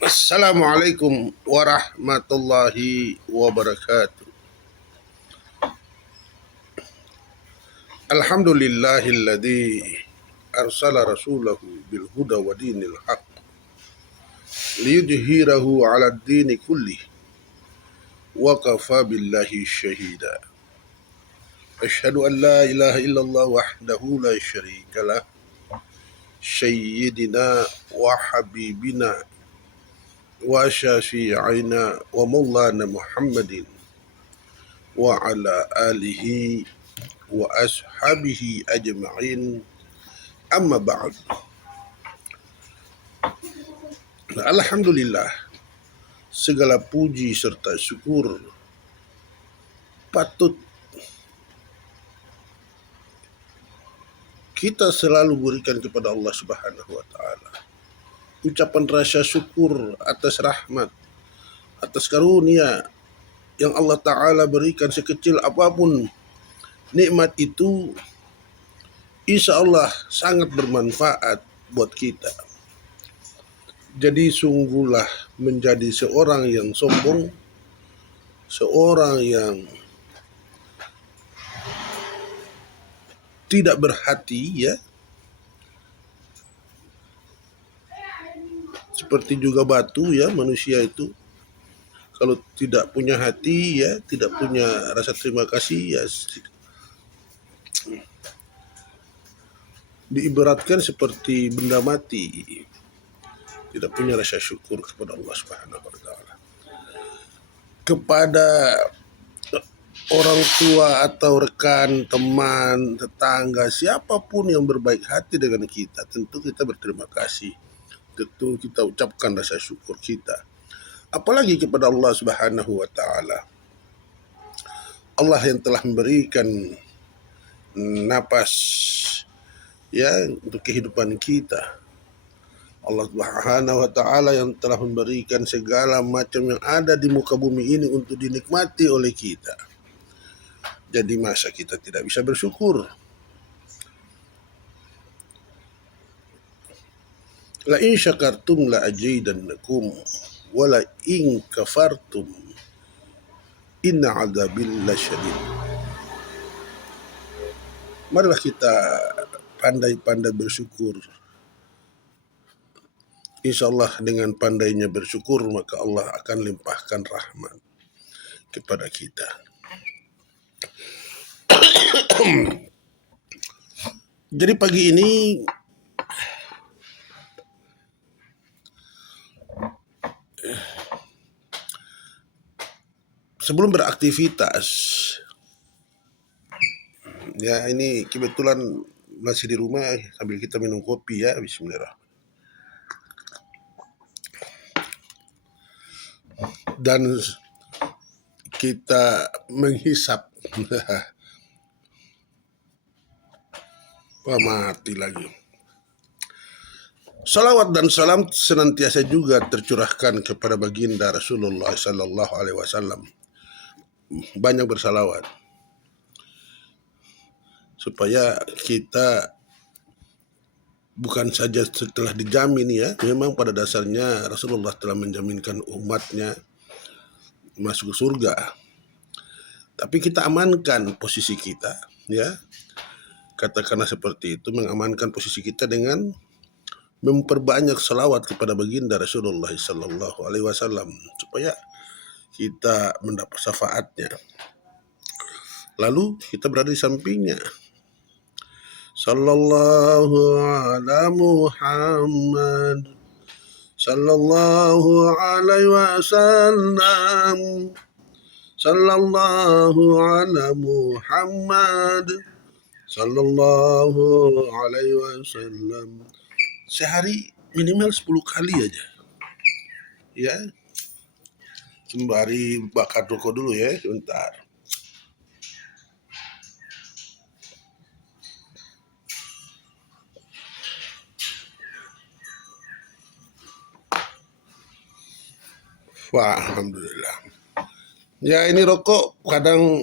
Assalamualaikum warahmatullahi wabarakatuh. Alhamdulillahilladzi arsala rasulahu bil huda wa dinil haq liyudhhirahu 'ala ad-dini kullih wa kafa billahi syahida. Asyhadu an la ilaha illallah wahdahu la syarikalah sayyidina wa habibina wa syafi'ina wa maulana Muhammadin wa ala alihi wa ashabihi ajma'in, amma ba'd. Alhamdulillah, segala puji serta syukur patut kita selalu berikan kepada Allah Subhanahu wa taala. Ucapan rasa syukur atas rahmat, atas karunia yang Allah taala berikan, sekecil apapun nikmat itu insya Allah sangat bermanfaat buat kita. Jadi sungguhlah menjadi seorang yang sombong, seorang yang tidak berhati, ya, seperti juga batu, ya, manusia itu kalau tidak punya hati, ya, tidak punya rasa terima kasih, ya, diibaratkan seperti benda mati, tidak punya rasa syukur kepada Allah Subhanahu wa taala. Kepada orang tua atau rekan, teman, tetangga, siapapun yang berbaik hati dengan kita, tentu kita berterima kasih, tentu kita ucapkan rasa syukur kita. Apalagi kepada Allah Subhanahu wa taala. Allah yang telah memberikan napas, ya, untuk kehidupan kita. Allah Subhanahu wa taala yang telah memberikan segala macam yang ada di muka bumi ini untuk dinikmati oleh kita. Jadi masa kita tidak bisa bersyukur? La in syakartum la azidannakum wa la in kafartum inna adzabil lasyadid. Marilah kita pandai-pandai bersyukur. Insya Allah dengan pandainya bersyukur maka Allah akan limpahkan rahmat kepada kita. Jadi pagi ini sebelum beraktivitas, ya, ini kebetulan masih di rumah sambil kita minum kopi, ya, bismillah. Dan kita menghisap. Wah, mati lagi. Salawat dan salam senantiasa juga tercurahkan kepada baginda Rasulullah Sallallahu Alaihi Wasallam. Banyak bersalawat supaya kita bukan saja setelah dijamin, ya, memang pada dasarnya Rasulullah telah menjaminkan umatnya masuk ke surga. Tapi kita amankan posisi kita, ya. Katakanlah seperti itu, mengamankan posisi kita dengan memperbanyak salawat kepada baginda Rasulullah Sallallahu Alaihi Wasallam supaya kita mendapat syafaatnya. Lalu kita berada di sampingnya. Sallallahu ala Muhammad, sallallahu alaihi wasallam, sallallahu ala Muhammad, sallallahu alaihi wasallam. Sehari minimal 10 kali aja, ya. Sembari bakar rokok dulu, ya, sebentar. Wah, alhamdulillah. Ya, ini rokok kadang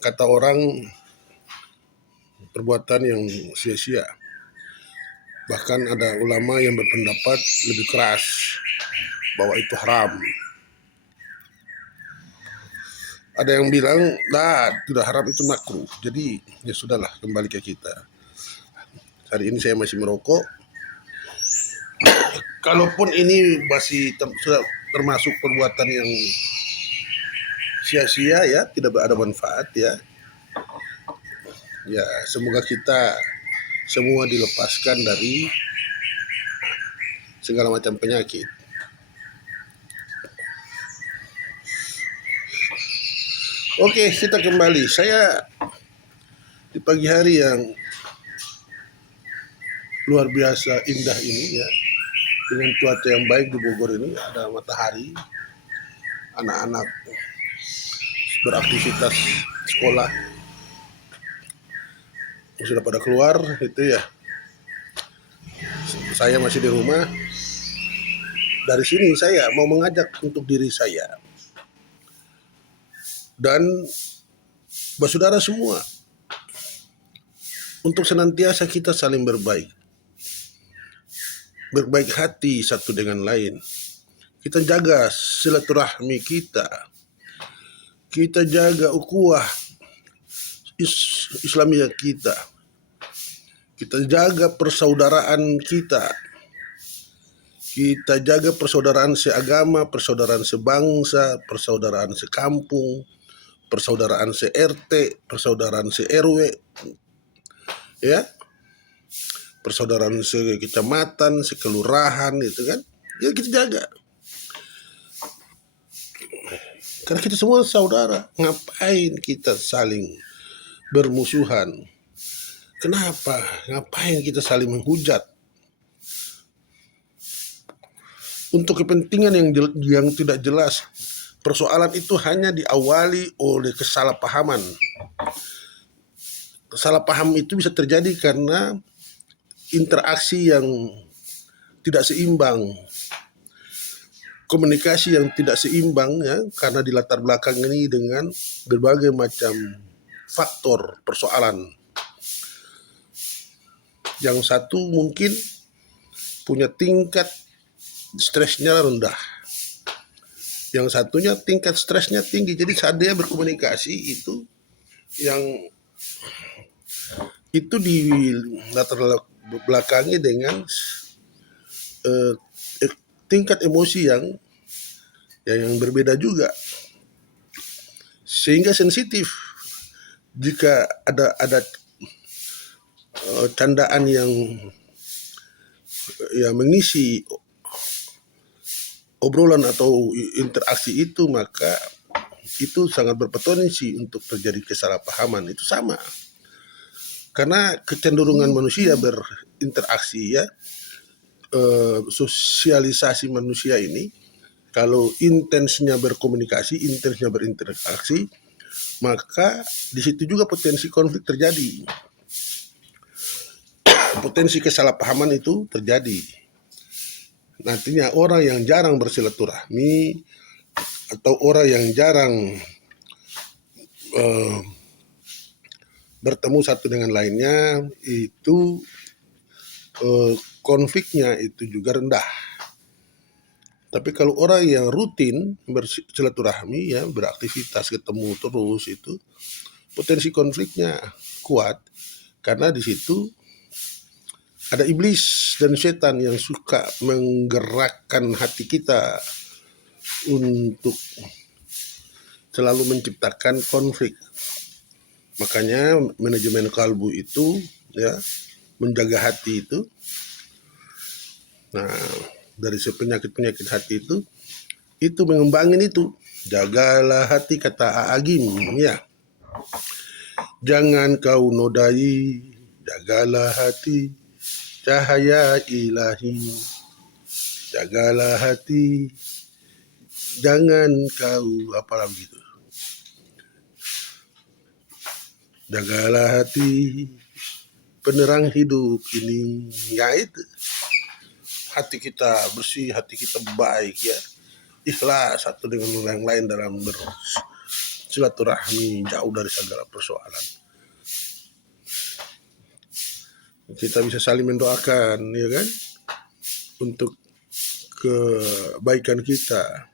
kata orang perbuatan yang sia-sia. Bahkan ada ulama yang berpendapat lebih keras bahwa itu haram. Ada yang bilang, tidak haram, itu makruh. Jadi ya sudahlah, kembali ke kita. Hari ini saya masih merokok. Kalaupun ini masih sudah termasuk perbuatan yang sia-sia ya, tidak ada manfaat ya. Ya, semoga kita semua dilepaskan dari segala macam penyakit. Oke, kita kembali. Saya di pagi hari yang luar biasa indah ini ya, dengan cuaca yang baik di Bogor ini, ada matahari, anak-anak beraktivitas sekolah sudah pada keluar itu ya. Saya masih di rumah. Dari sini saya mau mengajak untuk diri saya dan saudara semua untuk senantiasa kita saling berbaik hati satu dengan lain. Kita jaga silaturahmi kita jaga ukhuwah Islamiyah kita jaga persaudaraan kita jaga persaudaraan seagama, persaudaraan sebangsa, persaudaraan sekampung, persaudaraan se-RT, persaudaraan se-RW, ya, persaudaraan sekecamatan, sekelurahan, itu kan, ya kita jaga. Karena kita semua saudara, ngapain kita saling bermusuhan? Kenapa? Ngapain kita saling menghujat? Untuk kepentingan yang tidak jelas. Persoalan itu hanya diawali oleh kesalahpahaman. Kesalahpaham itu bisa terjadi karena interaksi yang tidak seimbang, komunikasi yang tidak seimbang ya, karena di latar belakang ini dengan berbagai macam faktor persoalan. Yang satu mungkin punya tingkat stresnya rendah, yang satunya tingkat stresnya tinggi. Jadi saat dia berkomunikasi itu di latar belakangnya dengan tingkat emosi yang berbeda juga, sehingga sensitif jika ada candaan yang mengisi obrolan atau interaksi itu, maka itu sangat berpotensi untuk terjadi kesalahpahaman. Itu sama karena kecenderungan manusia berinteraksi ya, sosialisasi manusia ini, kalau intensnya berkomunikasi, intensnya berinteraksi, maka di situ juga potensi konflik terjadi, potensi kesalahpahaman itu terjadi. Nantinya orang yang jarang bersilaturahmi atau orang yang jarang bertemu satu dengan lainnya, itu konfliknya itu juga rendah. Tapi kalau orang yang rutin bersilaturahmi ya, beraktivitas, ketemu terus, itu potensi konfliknya kuat, karena di situ ada iblis dan setan yang suka menggerakkan hati kita untuk selalu menciptakan konflik. Makanya manajemen kalbu itu ya, menjaga hati itu. Nah, dari penyakit-penyakit hati itu mengembangin itu. Jagalah hati, kata Agim ya. Jangan kau nodai, jagalah hati, cahaya ilahi. Jagalah hati, jangan kau apalah begitu. Jagalah hati, penerang hidup ini. Ya itu. Hati kita bersih, hati kita baik ya. Ikhlas satu dengan yang lain dalam bersilaturahmi, jauh dari segala persoalan. Kita bisa saling mendoakan, ya kan, untuk kebaikan kita.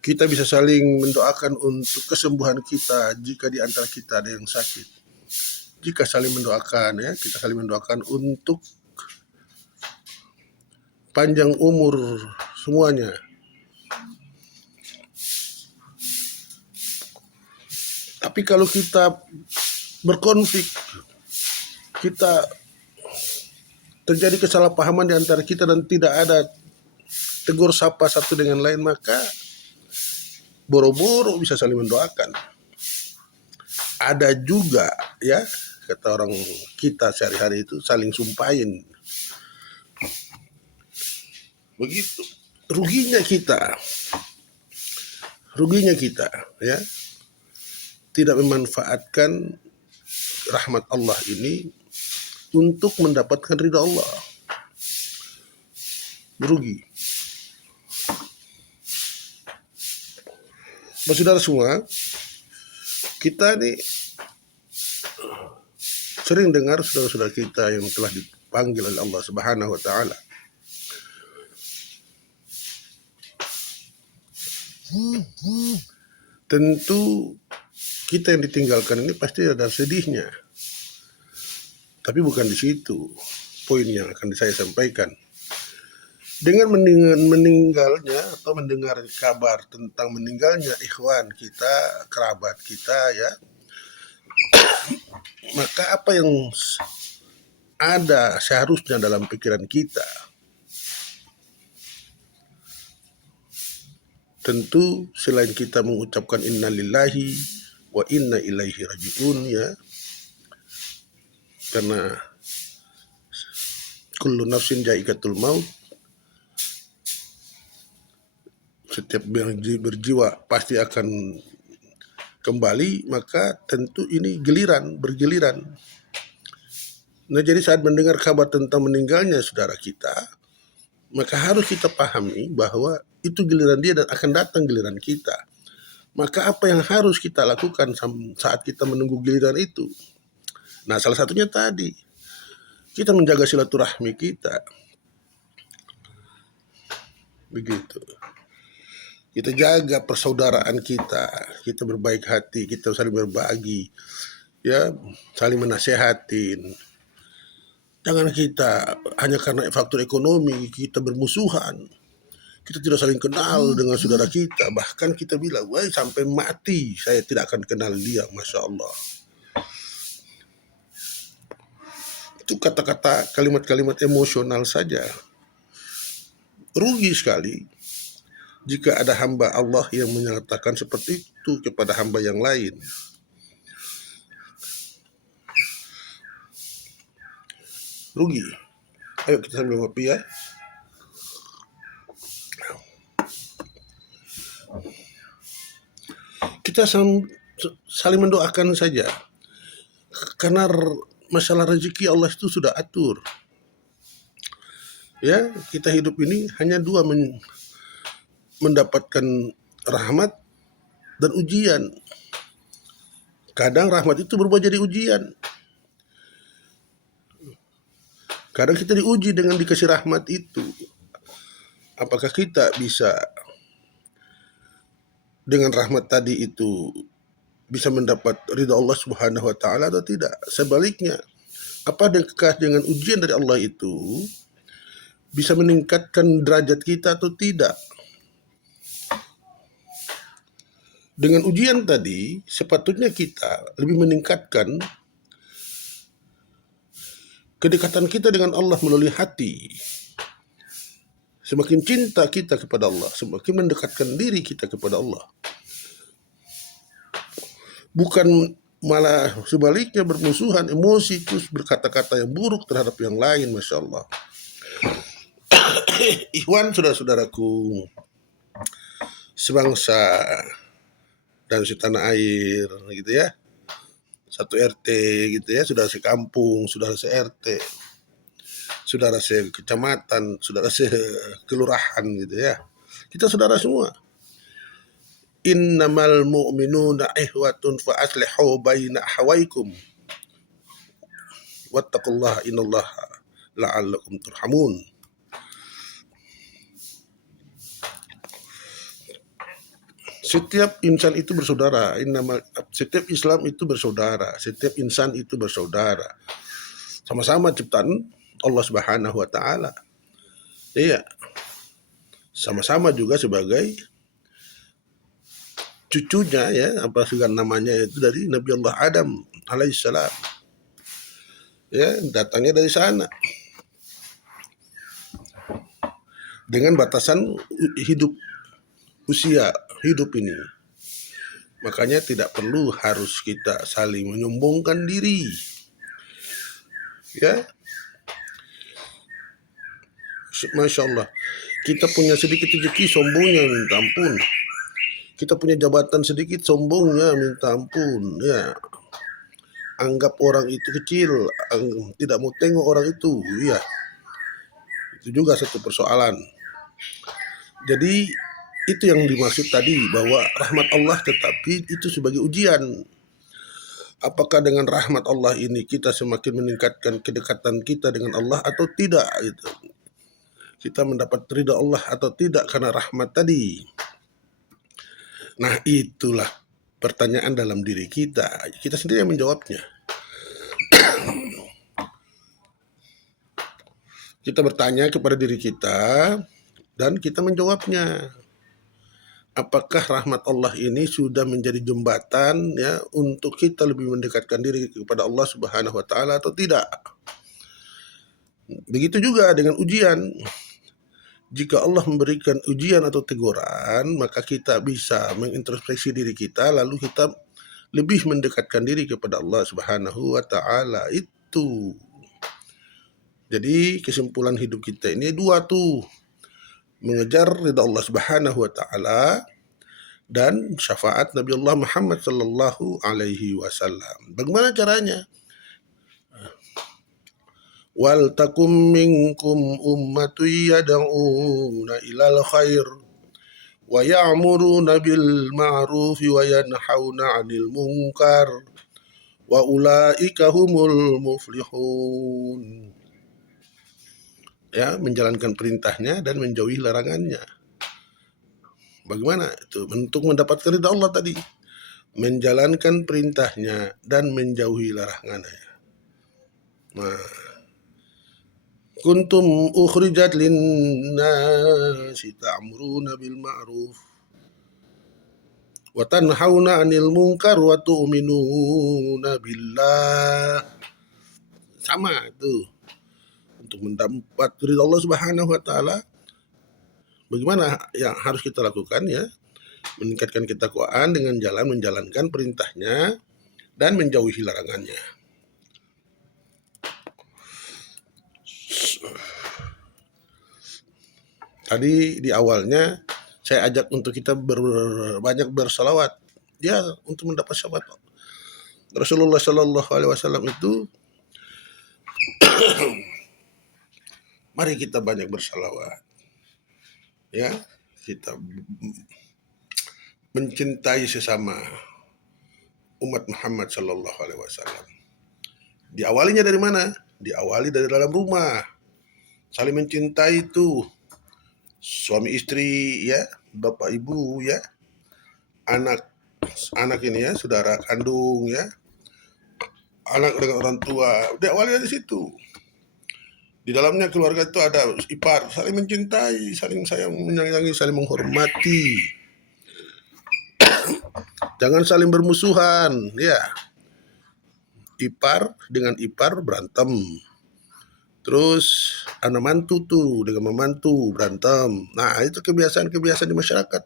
Kita bisa saling mendoakan untuk kesembuhan kita jika di antara kita ada yang sakit. Jika saling mendoakan, ya, kita saling mendoakan untuk panjang umur semuanya. Tapi kalau kita berkonflik, kita terjadi kesalahpahaman di antara kita dan tidak ada tegur sapa satu dengan lain, maka boro-boro bisa saling mendoakan. Ada juga, ya, kata orang kita sehari-hari itu saling sumpahin. Begitu. Ruginya kita, ya, tidak memanfaatkan rahmat Allah ini untuk mendapatkan ridha Allah. Merugi. Saudara semua, kita ini sering dengar saudara-saudara kita yang telah dipanggil oleh Allah Subhanahu wa taala. Tentu kita yang ditinggalkan ini pasti ada sedihnya. Tapi bukan di situ poin yang akan saya sampaikan. Dengan meninggalnya atau mendengar kabar tentang meninggalnya ikhwan kita, kerabat kita, ya, maka apa yang ada seharusnya dalam pikiran kita? Tentu selain kita mengucapkan inna lillahi wa inna ilaihi raji'un, ya, karena kullu nafsin ja'iqatul maut, setiap berjiwa pasti akan kembali, maka tentu ini bergiliran. Nah, jadi saat mendengar kabar tentang meninggalnya saudara kita, maka harus kita pahami bahwa itu giliran dia dan akan datang giliran kita. Maka apa yang harus kita lakukan saat kita menunggu giliran itu? Nah, salah satunya tadi, kita menjaga silaturahmi kita. Begitu. Kita jaga persaudaraan kita berbaik hati, kita saling berbagi, ya, saling menasehatin. Jangan kita hanya karena faktor ekonomi kita bermusuhan. Kita tidak saling kenal dengan saudara kita. Bahkan kita bilang, wah, sampai mati saya tidak akan kenal dia, Masya Allah. Itu kata-kata, kalimat-kalimat emosional saja. Rugi sekali jika ada hamba Allah yang menyatakan seperti itu kepada hamba yang lain. Rugi. Ayo kita sambil ngopi, ya. Kita saling mendoakan saja. Karena masalah rezeki Allah itu sudah atur. Ya, kita hidup ini hanya dua, mendapatkan rahmat dan ujian. Kadang rahmat itu berubah jadi ujian. Kadang kita diuji dengan dikasih rahmat itu. Apakah kita bisa dengan rahmat tadi itu bisa mendapat ridha Allah Subhanahu wa taala atau tidak? Sebaliknya, apakah dengan ujian dari Allah itu bisa meningkatkan derajat kita atau tidak? Dengan ujian tadi, sepatutnya kita lebih meningkatkan kedekatan kita dengan Allah melalui hati. Semakin cinta kita kepada Allah, semakin mendekatkan diri kita kepada Allah. Bukan malah sebaliknya bermusuhan, emosi, terus berkata-kata yang buruk terhadap yang lain, Masya Allah. Ikhwan, saudara-saudaraku sebangsa dan setanah air, gitu ya, satu RT, gitu ya, saudara sekampung, saudara se-RT, saudara sekecamatan, saudara sekelurahan, gitu ya, kita saudara semua. Innamal mu'minuna ihwatun fa aslihu baina ahwaikum Wattaqullaha innallaha la'allakum turhamun. Setiap insan itu bersaudara. Setiap Islam itu bersaudara. Setiap insan itu bersaudara. Sama-sama ciptaan Allah Subhanahu wa taala. Iya. Sama-sama juga sebagai cucunya, ya, apa sih namanya, itu dari Nabi Allah Adam alaihissalam. Ya, datangnya dari sana. Dengan batasan usia hidup ini. Makanya tidak perlu harus kita saling menyombongkan diri. Ya. Masya Allah. Kita punya sedikit rezeki, sombongnya minta ampun. Kita punya jabatan sedikit, sombongnya minta ampun. Ya. Anggap orang itu kecil, tidak mau tengok orang itu. Ya. Itu juga satu persoalan. Jadi itu yang dimaksud tadi, bahwa rahmat Allah tetapi itu sebagai ujian. Apakah dengan rahmat Allah ini kita semakin meningkatkan kedekatan kita dengan Allah atau tidak, gitu. Kita mendapat ridha Allah atau tidak karena rahmat tadi. Nah, itulah pertanyaan dalam diri kita. Kita sendiri yang menjawabnya. Kita bertanya kepada diri kita dan kita menjawabnya. Apakah rahmat Allah ini sudah menjadi jembatan, ya, untuk kita lebih mendekatkan diri kepada Allah Subhanahu wa taala atau tidak? Begitu juga dengan ujian. Jika Allah memberikan ujian atau teguran, maka kita bisa mengintrospeksi diri kita, lalu kita lebih mendekatkan diri kepada Allah Subhanahu wa taala. Itu. Jadi kesimpulan hidup kita ini dua tuh. Mengejar ridha Allah Subhanahu wa taala dan syafaat Nabi Allah Muhammad sallallahu alaihi wasallam. Bagaimana caranya? Wal takum minkum ummatun yad'una ilal khair wa ya'muruna bil ma'ruf wa yanhauna 'anil munkar wa ulaika humul muflihun. Ya, menjalankan perintahnya dan menjauhi larangannya. Bagaimana itu? Untuk mendapatkan ridha Allah tadi, menjalankan perintahnya dan menjauhi larangannya. Nah, kuntum ukhrijat lin-nasi ta'muruna bil ma'ruf wa tanhauna 'anil munkar wa tu'minuna billah. Sama itu. Untuk mendapat ridha Allah Subhanahu wa taala, bagaimana yang harus kita lakukan, ya? Meningkatkan ketakwaan dengan menjalankan perintahnya dan menjauhi larangannya. Tadi di awalnya saya ajak untuk kita banyak bersalawat, ya, untuk mendapat syafaat Rasulullah Shallallahu Alaihi Wasallam itu. Mari kita banyak bersalawat, ya, kita mencintai sesama umat Muhammad Shallallahu Alaihi Wasallam. Diawalinya dari mana? Diawali dari dalam rumah, saling mencintai itu. Suami istri, ya, bapak ibu, ya, anak ini, ya, saudara kandung, ya, anak dengan orang tua. Diawali dari situ. Di dalamnya keluarga itu ada ipar, saling mencintai, saling sayang menyayangi, saling menghormati. Jangan saling bermusuhan, ya. Ipar dengan ipar berantem. Terus anak mantu tuh dengan memantu berantem. Nah, itu kebiasaan-kebiasaan di masyarakat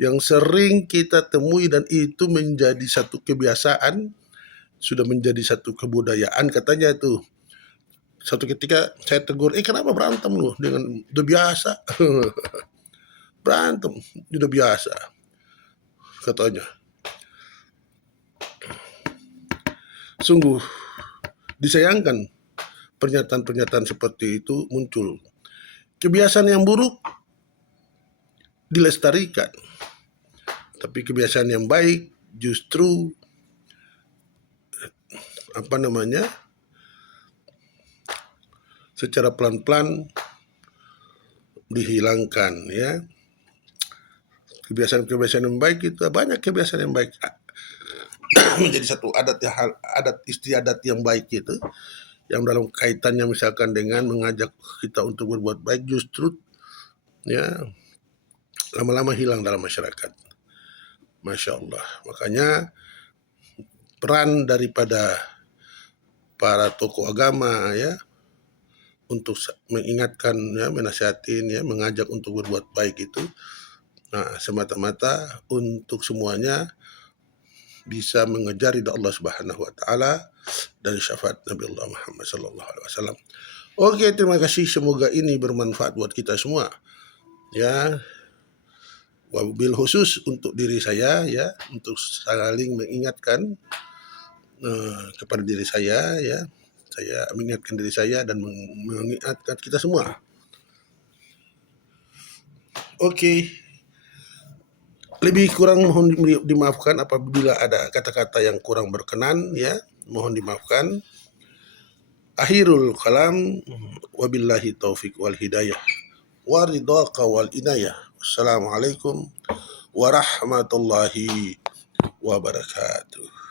yang sering kita temui dan itu menjadi satu kebiasaan, sudah menjadi satu kebudayaan katanya itu. Satu ketika saya tegur, kenapa berantem lu? Dengan udah biasa. Berantem udah biasa katanya. Sungguh disayangkan pernyataan-pernyataan seperti itu muncul. Kebiasaan yang buruk dilestarikan, tapi kebiasaan yang baik justru secara pelan-pelan dihilangkan, ya. Kebiasaan-kebiasaan yang baik itu banyak kebiasaan yang baik menjadi satu adat istiadat yang baik itu, yang dalam kaitannya misalkan dengan mengajak kita untuk berbuat baik, justru ya lama-lama hilang dalam masyarakat. Masya Allah. Makanya peran daripada para tokoh agama ya untuk mengingatkan, ya, menasihatin, ya, mengajak untuk berbuat baik itu, semata-mata untuk semuanya bisa mengejar ridha Allah Subhanahu wa taala dan syafaat Nabi Allah Muhammad sallallahu alaihi wasallam. Oke, terima kasih, semoga ini bermanfaat buat kita semua. Ya, wabil khusus untuk diri saya, ya, untuk saling mengingatkan kepada diri saya, ya. Saya mengingatkan diri saya dan mengingatkan kita semua. Oke. Lebih kurang mohon dimaafkan apabila ada kata-kata yang kurang berkenan, ya. Mohon dimaafkan. Akhirul kalam, wabillahi taufik wal hidayah waridaka wal inayah. Assalamualaikum warahmatullahi wabarakatuh.